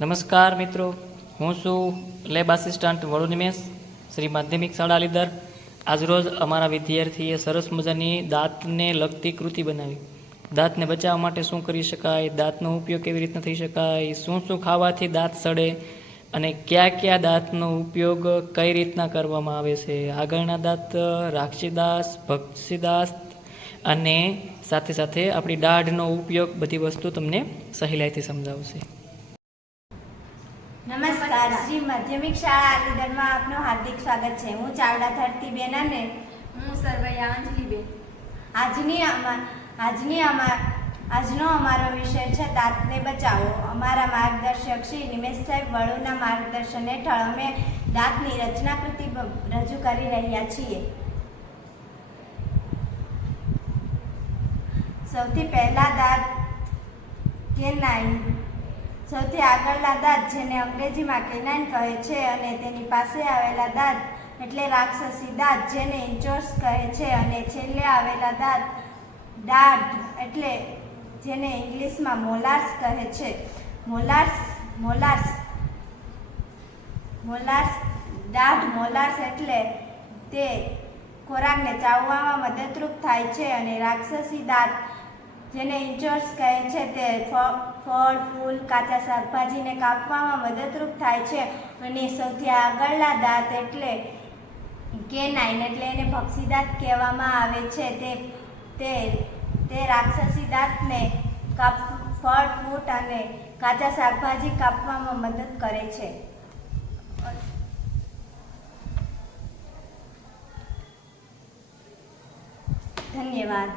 નમસ્કાર મિત્રો, હું છું લેબ આસિસ્ટન્ટ વડુ નિમેશ, શ્રી માધ્યમિક શાળા લીદર. આજરોજ અમારા વિદ્યાર્થીએ સરસ મજાની દાંતને લગતી કૃતિ બનાવી. દાંતને બચાવવા માટે શું કરી શકાય, દાંતનો ઉપયોગ કેવી રીતના થઈ શકાય, શું શું ખાવાથી દાંત સડે અને કયા કયા દાંતનો ઉપયોગ કઈ રીતના કરવામાં આવે છે. આગળના દાંત, રાક્ષીદાંત, ભક્ષીદાંત અને સાથે સાથે આપણી દાઢનો ઉપયોગ, બધી વસ્તુ તમને સહેલાઈથી સમજાવશે. નમસ્કાર, શ્રી માધ્યમિક શાળા લીદરમાં આપનું હાર્દિક સ્વાગત છે. હું ચાવડા ધરતીબેન અને હું સરવૈયા અંજલિબેન. આજનો અમારો વિષય છે દાંતને બચાવો. અમારા માર્ગદર્શક શ્રી નિમેશ સાહેબ વડુના માર્ગદર્શન હેઠળ અમે દાંતની રચનાકૃતિ રજૂ કરી રહ્યા છીએ. સૌથી પહેલા દાંત કેનાઇન. સૌથી આગળના દાંત, જેને અંગ્રેજીમાં કેનાઇન કહે છે, અને તેની પાસે આવેલા દાંત એટલે રાક્ષસી દાંત, જેને ઇન્ચોર્સ કહે છે, અને છેલ્લે આવેલા દાંત દાઢ એટલે જેને ઇંગ્લિશમાં મોલાર્સ કહે છે. મોલાર્સ એટલે તે ખોરાકને ચાવવામાં મદદરૂપ થાય છે, અને રાક્ષસી દાંત જેને ઇન્ચોર્સ કહે છે તે ફળ, ફૂલ, કાચા શાકભાજીને કાપવામાં મદદરૂપ થાય છે. અને સૌથી આગળના દાંત એટલે કેનાઇન એટલે એને ભક્ષીદાંત કહેવામાં આવે છે. તે રાક્ષસી દાંતને ફળ, ફ્રૂટ અને કાચા શાકભાજી કાપવામાં મદદ કરે છે. ધન્યવાદ.